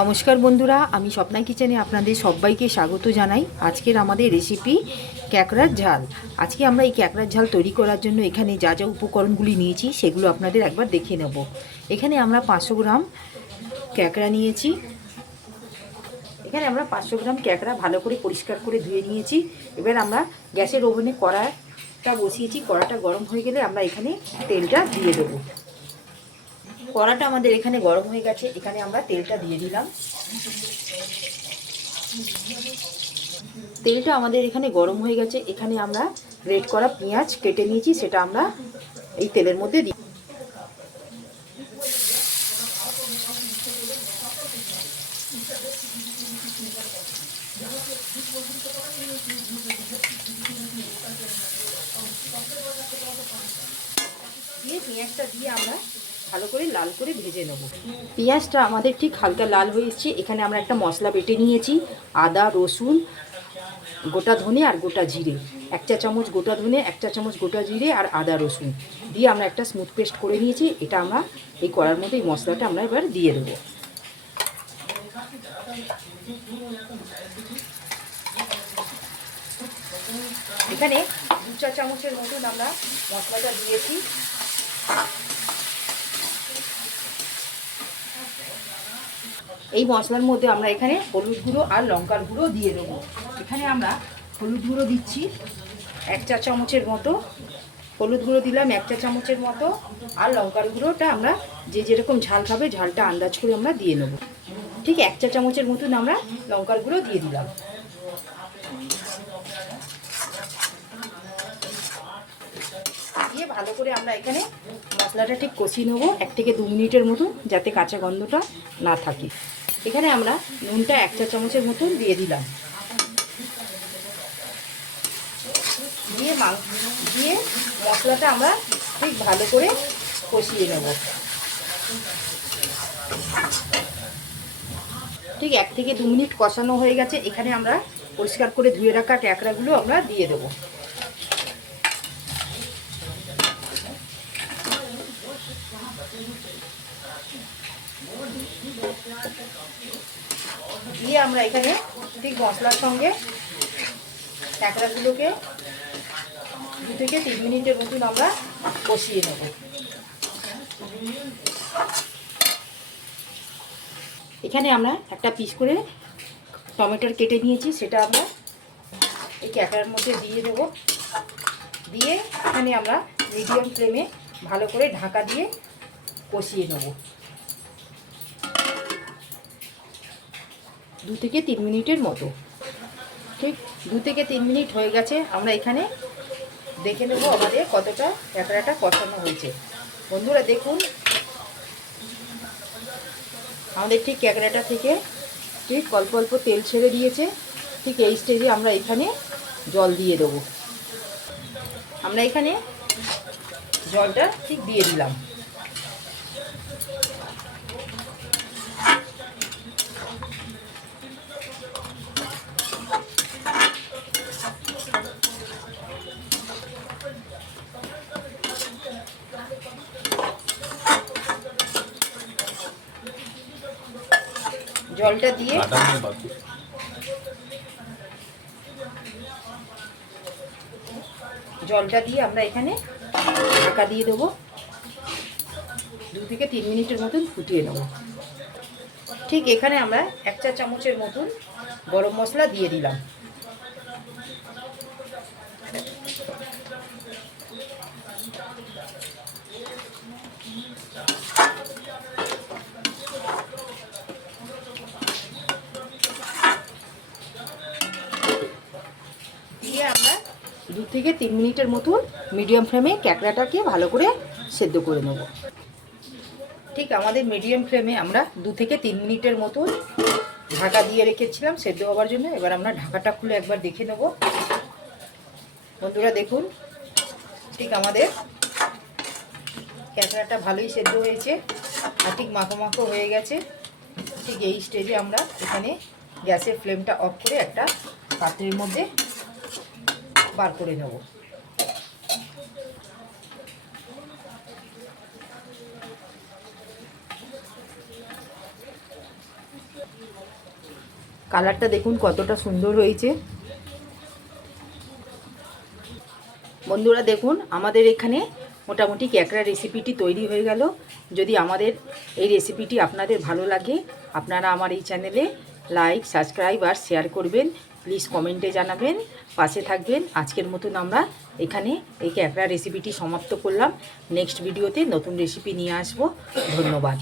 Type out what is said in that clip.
নমস্কার বন্ধুরা, আমি স্বপ্না কিচেনে আপনাদের সবাইকে স্বাগত জানাই। আজকের আমাদের রেসিপি ক্যাকড়ার ঝাল। আজকে আমরা এই ক্যাকড়ার ঝাল তৈরি করার জন্য এখানে যা যা উপকরণগুলি নিয়েছি সেগুলো আপনাদের একবার দেখে নেব। এখানে আমরা 500 গ্রাম ক্যাকড়া নিয়েছি। এখানে আমরা 500 গ্রাম ক্যাকড়া ভালো করে পরিষ্কার করে ধুয়ে নিয়েছি। এবার আমরা গ্যাসের ওভেনে কড়াটা বসিয়েছি। কড়াটা গরম হয়ে গেলে আমরা এখানে তেলটা দিয়ে দেবো। কড়াটা আমাদের এখানে গরম হয়ে গেছে, এখানে আমরা তেলটা দিয়ে দিলাম। তেলটা আমাদের এখানে গরম হয়ে গেছে, এখানে আমরা গ্রেট করা পেঁয়াজ কেটে নিয়েছি, সেটা আমরা এই তেলের মধ্যে দিই। দিয়ে পেঁয়াজটা দিয়ে আমরা ভালো করে লাল করে ভেজে নেব। পেঁয়াজটা আমাদের ঠিক হালকা লাল হয়ে এসেছে, এখানে আমরা একটা মশলা বেটে নিয়েছি। আদা, রসুন, গোটা ধনে আর গোটা জিরে, 1 চা চামচ গোটা ধনে, 1 চা চামচ গোটা জিরে আর আদা রসুন দিয়ে আমরা একটা স্মুথ পেস্ট করে নিয়েছি। এটা আমরা এই কড়ার মধ্যে এই মশলাটা আমরা এবার দিয়ে দেবো। এখানে 2 চা চামচের মতন আমরা মশলাটা দিয়েছি। এই মশলার মধ্যে আমরা এখানে হলুদ গুঁড়ো আর লঙ্কার গুঁড়ো দিয়ে দেবো। এখানে আমরা হলুদ গুঁড়ো দিচ্ছি 1 চা চামচের মতো, হলুদ গুঁড়ো দিলাম 1 চা চামচের মতো, আর লঙ্কার গুঁড়োটা আমরা যে যেরকম ঝাল খাবে ঝালটা আন্দাজ করে আমরা দিয়ে নেব। ঠিক 1 চা চামচের মতন আমরা লঙ্কার গুঁড়ো দিয়ে দিলাম। দিয়ে ভালো করে আমরা এখানে মশলাটা ঠিক কষিয়ে নেবো 1 থেকে 2 মিনিটের মতন, যাতে কাঁচা গন্ধটা না থাকে। এখানে আমরা নুনটা 1 চা চামচের মতন দিয়ে দিলাম। দিয়ে মশলাটা আমরা ঠিক ভালো করে কষিয়ে নেব। ঠিক 1 থেকে 2 মিনিট কষানো হয়ে গেছে, এখানে আমরা পরিষ্কার করে ধুয়ে রাখা ক্যাকড়াগুলো আমরা দিয়ে দেবো। দিয়ে আমরা এখানে ঠিক মশলার সঙ্গে ক্যাকড়াগুলোকে 2 থেকে 3 মিনিটের মতন আমরা কষিয়ে নেব। এখানে আমরা একটা পিস করে টমেটোর কেটে নিয়েছি, সেটা আমরা এই ক্যাকড়ার মধ্যে দিয়ে দেব। দিয়ে এখানে আমরা মিডিয়াম ফ্লেমে ভালো করে ঢাকা দিয়ে কষিয়ে নেব 2 থেকে 3 মিনিটের মতো। ঠিক 2 থেকে 3 মিনিট হয়ে গেছে, আমরা এখানে দেখে নেব আমাদের কতটা ক্যাকড়াটা কষানো হয়েছে। বন্ধুরা দেখুন, আমাদের ঠিক ক্যাকড়াটা থেকে ঠিক অল্প অল্প তেল ছেড়ে দিয়েছে। ঠিক এই স্টেজে আমরা এখানে জল দিয়ে দেবো। আমরা এখানে জলটা ঠিক দিয়ে দিলাম। জলটা দিয়ে আমরা এখানে ঢাকা দিয়ে দেবো। 2 থেকে 3 মিনিটের মতন ফুটিয়ে নেব। ঠিক এখানে আমরা 1 চা চামচের মতন গরম মশলা দিয়ে দিলাম। দিয়ে আমরা 2 থেকে 3 মিনিটের মতন মিডিয়াম ফ্লেমে ক্যাকড়াটাকে ভালো করে সেদ্ধ করে নেব। ঠিক আমাদের মিডিয়াম ফ্লেমে আমরা 2 থেকে 3 মিনিটের মতন ঢাকা দিয়ে রেখেছিলাম সেদ্ধ হওয়ার জন্য। এবার আমরা ঢাকাটা খুলে একবার দেখে নেব। বন্ধুরা দেখুন, ঠিক আমাদের ক্যাকড়াটা ভালোই সেদ্ধ হয়েছে আর ঠিক মাখো মাখো হয়ে গেছে। ঠিক এই স্টেজে আমরা এখানে গ্যাসের ফ্লেমটা অফ করে একটা পাত্রের মধ্যে বার করে নেব। কালারটা দেখুন কতটা সুন্দর হয়েছে। বন্ধুরা দেখুন আমাদের এখানে মোটামুটি ক্যাকড়া রেসিপিটি তৈরি হয়ে গেল। যদি আমাদের এই রেসিপিটি আপনাদের ভালো লাগে, আপনারা আমার এই চ্যানেলে লাইক, সাবস্ক্রাইব আর শেয়ার করবেন। প্লিজ কমেন্টে জানাবেন, পাশে থাকবেন। আজকের মতন আমরা এখানে এই ক্যাকড়া রেসিপিটি সমাপ্ত করলাম। নেক্সট ভিডিওতে নতুন রেসিপি নিয়ে আসব। ধন্যবাদ।